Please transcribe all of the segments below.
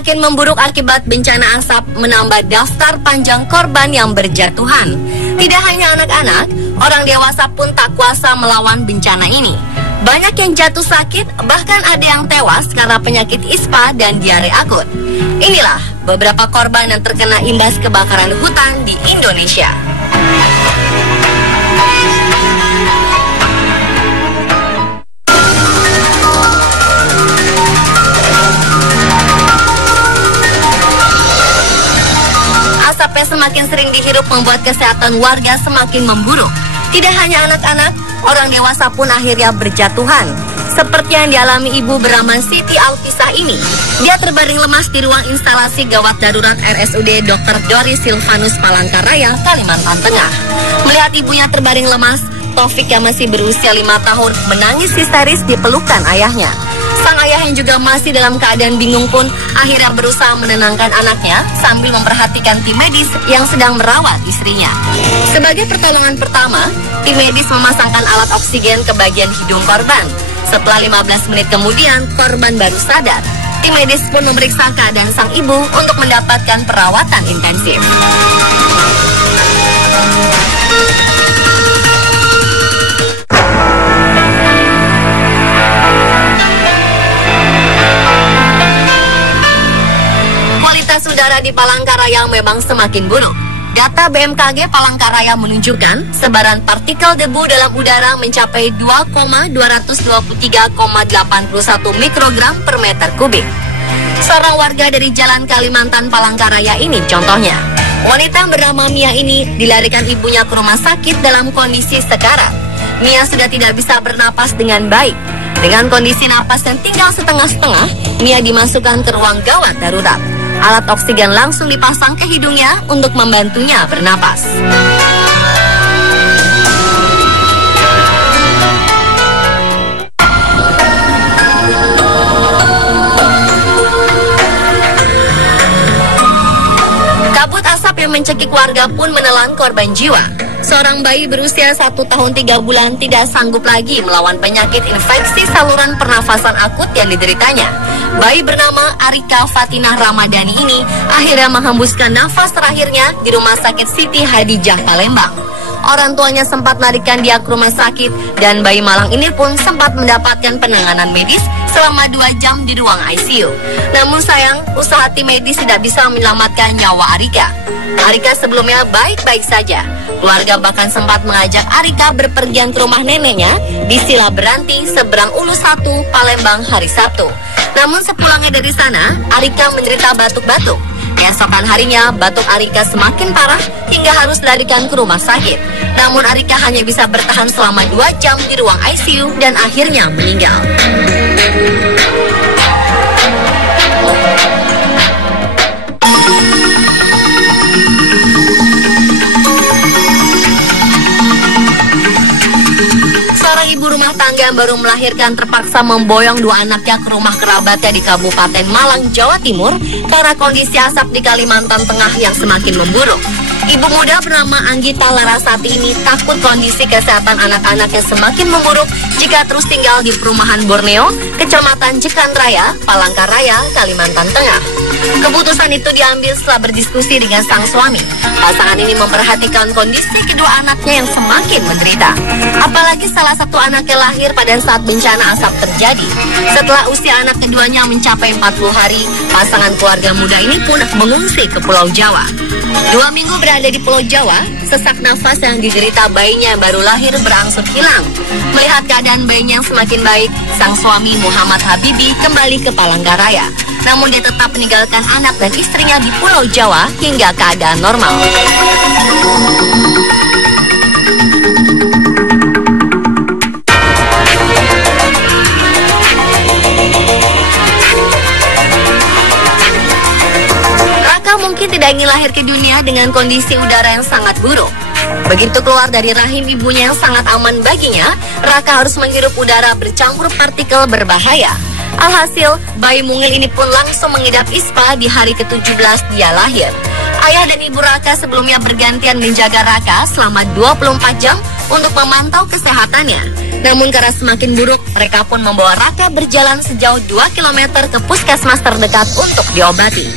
Semakin memburuk akibat bencana asap menambah daftar panjang korban yang berjatuhan. Tidak hanya anak-anak, orang dewasa pun tak kuasa melawan bencana ini. Banyak yang jatuh sakit, bahkan ada yang tewas karena penyakit ispa dan diare akut. Inilah beberapa korban yang terkena imbas kebakaran hutan di Indonesia. Asap yang semakin sering dihirup membuat kesehatan warga semakin memburuk. Tidak hanya anak-anak, orang dewasa pun akhirnya berjatuhan. Seperti yang dialami ibu bernama Siti Alfisa ini. Dia terbaring lemas di ruang instalasi gawat darurat RSUD Dr. Doris Silvanus Palangkaraya, Kalimantan Tengah. Melihat ibunya terbaring lemas, Taufik yang masih berusia 5 tahun menangis histeris di pelukan ayahnya. Sang ayah yang juga masih dalam keadaan bingung pun akhirnya berusaha menenangkan anaknya sambil memperhatikan tim medis yang sedang merawat istrinya. Sebagai pertolongan pertama, tim medis memasangkan alat oksigen ke bagian hidung korban. Setelah 15 menit kemudian, korban baru sadar. Tim medis pun memeriksa keadaan sang ibu untuk mendapatkan perawatan intensif. Udara di Palangkaraya memang semakin buruk. Data BMKG Palangkaraya menunjukkan sebaran partikel debu dalam udara mencapai 2,223,81 mikrogram per meter kubik. Seorang warga dari Jalan Kalimantan Palangkaraya ini contohnya. Wanita bernama Mia ini dilarikan ibunya ke rumah sakit dalam kondisi sekarat. Mia sudah tidak bisa bernapas dengan baik. Dengan kondisi napas yang tinggal setengah-setengah, Mia dimasukkan ke ruang gawat darurat. Alat oksigen langsung dipasang ke hidungnya untuk membantunya bernapas. Kabut asap yang mencekik warga pun menelan korban jiwa. Seorang bayi berusia 1 tahun 3 bulan tidak sanggup lagi melawan penyakit infeksi saluran pernafasan akut yang dideritanya. Bayi bernama Arika Fatinah Ramadhani ini akhirnya menghembuskan nafas terakhirnya di Rumah Sakit Siti Hadijah Palembang. Orang tuanya sempat melarikan dia ke rumah sakit dan bayi malang ini pun sempat mendapatkan penanganan medis selama 2 jam di ruang ICU. Namun sayang, usaha tim medis tidak bisa menyelamatkan nyawa Arika. Arika sebelumnya baik-baik saja. Keluarga bahkan sempat mengajak Arika berpergian ke rumah neneknya di Sila Beranti, seberang Ulu 1, Palembang hari Sabtu. Namun sepulangnya dari sana, Arika menderita batuk-batuk. Keesokan harinya, batuk Arika semakin parah hingga harus dilarikan ke rumah sakit. Namun Arika hanya bisa bertahan selama 2 jam di ruang ICU dan akhirnya meninggal. Ibu rumah tangga yang baru melahirkan terpaksa memboyong 2 anaknya ke rumah kerabatnya di Kabupaten Malang, Jawa Timur karena kondisi asap di Kalimantan Tengah yang semakin memburuk. Ibu muda bernama Anggita Larasati ini takut kondisi kesehatan anak-anaknya semakin memburuk jika terus tinggal di perumahan Borneo, Kecamatan Jekan Raya, Palangkaraya, Kalimantan Tengah. Keputusan itu diambil setelah berdiskusi dengan sang suami. Pasangan ini memperhatikan kondisi kedua anaknya yang semakin menderita. Apalagi salah satu anaknya lahir pada saat bencana asap terjadi. Setelah usia anak keduanya mencapai 40 hari, pasangan keluarga muda ini pun mengungsi ke Pulau Jawa. 2 minggu berada di Pulau Jawa, sesak nafas yang diderita bayinya yang baru lahir berangsur hilang. Melihat keadaan bayinya yang semakin baik, sang suami Muhammad Habibi kembali ke Palangkaraya. Namun dia tetap meninggalkan anak dan istrinya di Pulau Jawa hingga keadaan normal. Mungkin tidak ingin lahir ke dunia dengan kondisi udara yang sangat buruk. Begitu keluar dari rahim ibunya yang sangat aman baginya, Raka harus menghirup udara bercampur partikel berbahaya. Alhasil, bayi mungil ini pun langsung mengidap ispa di hari ke-17 dia lahir. Ayah dan ibu Raka sebelumnya bergantian menjaga Raka selama 24 jam untuk memantau kesehatannya. Namun karena semakin buruk, mereka pun membawa Raka berjalan sejauh 2 km ke puskesmas terdekat untuk diobati.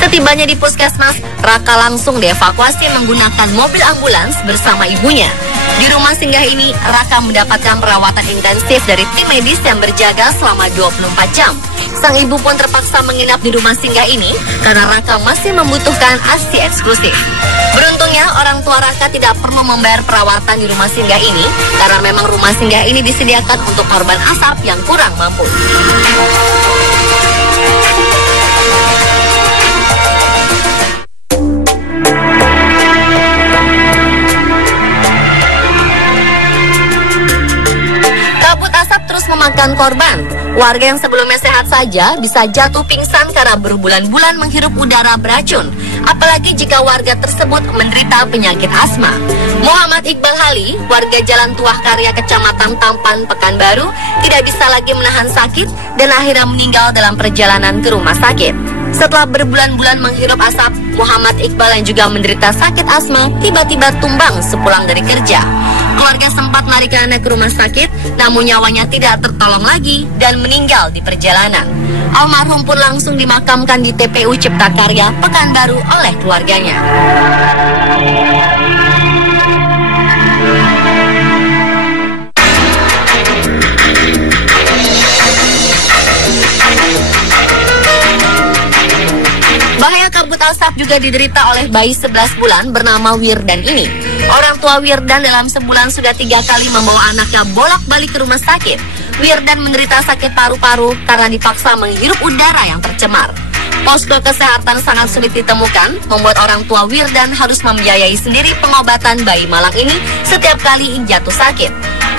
Setibanya di puskesmas, Raka langsung dievakuasi menggunakan mobil ambulans bersama ibunya. Di rumah singgah ini, Raka mendapatkan perawatan intensif dari tim medis yang berjaga selama 24 jam. Sang ibu pun terpaksa menginap di rumah singgah ini karena Raka masih membutuhkan ASI eksklusif. Beruntungnya, orang tua Raka tidak perlu membayar perawatan di rumah singgah ini karena memang rumah singgah ini disediakan untuk korban asap yang kurang mampu. Kabut asap terus memakan korban. Warga yang sebelumnya sehat saja bisa jatuh pingsan karena berbulan-bulan menghirup udara beracun. Apalagi jika warga tersebut menderita penyakit asma. Muhammad Iqbal Hali, warga Jalan Tuah Karya, Kecamatan Tampan, Pekanbaru, tidak bisa lagi menahan sakit dan akhirnya meninggal dalam perjalanan ke rumah sakit. Setelah berbulan-bulan menghirup asap, Muhammad Iqbal yang juga menderita sakit asma tiba-tiba tumbang sepulang dari kerja. Keluarga sempat melarikannya ke rumah sakit, namun nyawanya tidak tertolong lagi dan meninggal di perjalanan. Almarhum pun langsung dimakamkan di TPU Cipta Karya, Pekanbaru oleh keluarganya. Bahaya kabut asap juga diderita oleh bayi 11 bulan bernama Wirdan ini. Orang tua Wirdan dalam sebulan sudah 3 kali membawa anaknya bolak-balik ke rumah sakit. Wirdan menderita sakit paru-paru karena dipaksa menghirup udara yang tercemar. Posko kesehatan sangat sulit ditemukan, membuat orang tua Wirdan harus membiayai sendiri pengobatan bayi malang ini setiap kali jatuh sakit.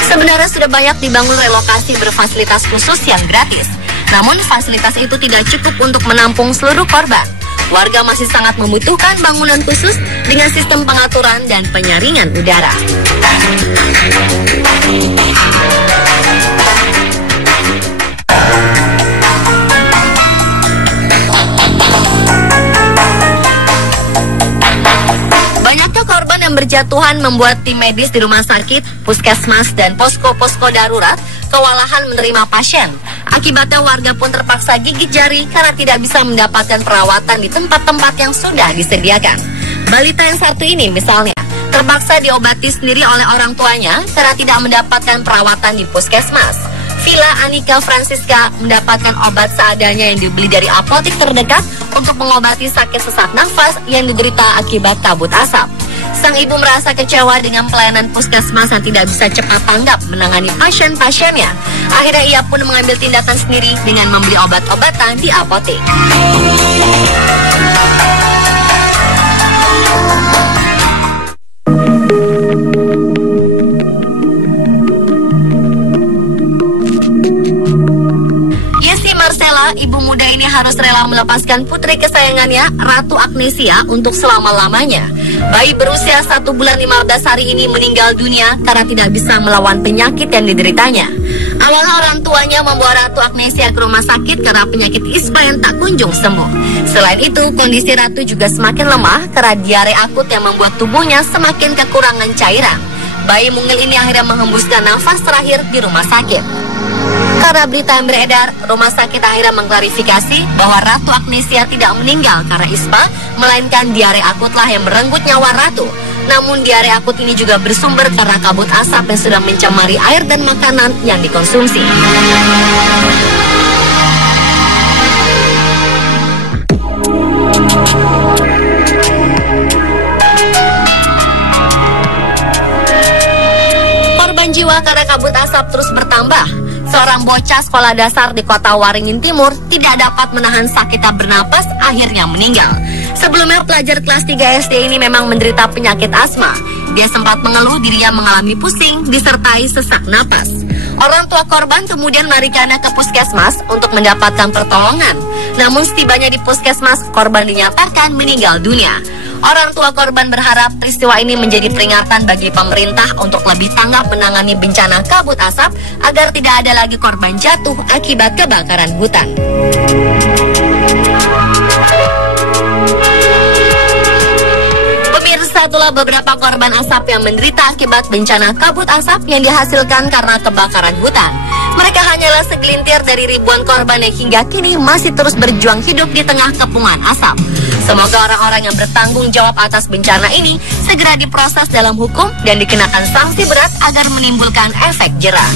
Sebenarnya sudah banyak dibangun relokasi berfasilitas khusus yang gratis. Namun fasilitas itu tidak cukup untuk menampung seluruh korban. Warga masih sangat membutuhkan bangunan khusus dengan sistem pengaturan dan penyaringan udara. Banyaknya korban yang berjatuhan membuat tim medis di rumah sakit, puskesmas, dan posko-posko darurat kewalahan menerima pasien. Akibatnya warga pun terpaksa gigit jari karena tidak bisa mendapatkan perawatan di tempat-tempat yang sudah disediakan. Balita yang satu ini misalnya terpaksa diobati sendiri oleh orang tuanya karena tidak mendapatkan perawatan di puskesmas. Villa Anika Francisca mendapatkan obat seadanya yang dibeli dari apotek terdekat untuk mengobati sakit sesak nafas yang diderita akibat kabut asap. Sang ibu merasa kecewa dengan pelayanan puskesmas yang tidak bisa cepat tanggap menangani pasien-pasiennya. Akhirnya ia pun mengambil tindakan sendiri dengan membeli obat-obatan di apotek. Ibu muda ini harus rela melepaskan putri kesayangannya, Ratu Agnesia, untuk selama-lamanya. Bayi berusia 1 bulan 15 hari ini meninggal dunia karena tidak bisa melawan penyakit yang dideritanya. Awalnya orang tuanya membawa Ratu Agnesia ke rumah sakit karena penyakit ispa yang tak kunjung sembuh. Selain itu, kondisi Ratu juga semakin lemah karena diare akut yang membuat tubuhnya semakin kekurangan cairan. Bayi mungil ini akhirnya menghembuskan nafas terakhir di rumah sakit. Karena berita yang beredar, rumah sakit akhirnya mengklarifikasi bahwa Ratu Agnesia tidak meninggal karena ispa, melainkan diare akutlah yang merenggut nyawa Ratu. Namun diare akut ini juga bersumber karena kabut asap yang sudah mencemari air dan makanan yang dikonsumsi. Korban jiwa karena kabut asap terus bertambah. Seorang bocah sekolah dasar di kota Waringin Timur tidak dapat menahan sakitnya bernapas, akhirnya meninggal. Sebelumnya pelajar kelas 3 SD ini memang menderita penyakit asma. Dia sempat mengeluh dirinya mengalami pusing disertai sesak napas. Orang tua korban kemudian melarikannya ke puskesmas untuk mendapatkan pertolongan. Namun setibanya di puskesmas, korban dinyatakan meninggal dunia. Orang tua korban berharap peristiwa ini menjadi peringatan bagi pemerintah untuk lebih tanggap menangani bencana kabut asap agar tidak ada lagi korban jatuh akibat kebakaran hutan. Pemirsa, Satulah beberapa korban asap yang menderita akibat bencana kabut asap yang dihasilkan karena kebakaran hutan. Mereka hanyalah segelintir dari ribuan korban yang hingga kini masih terus berjuang hidup di tengah kepungan asap. Semoga orang-orang yang bertanggung jawab atas bencana ini segera diproses dalam hukum dan dikenakan sanksi berat agar menimbulkan efek jera.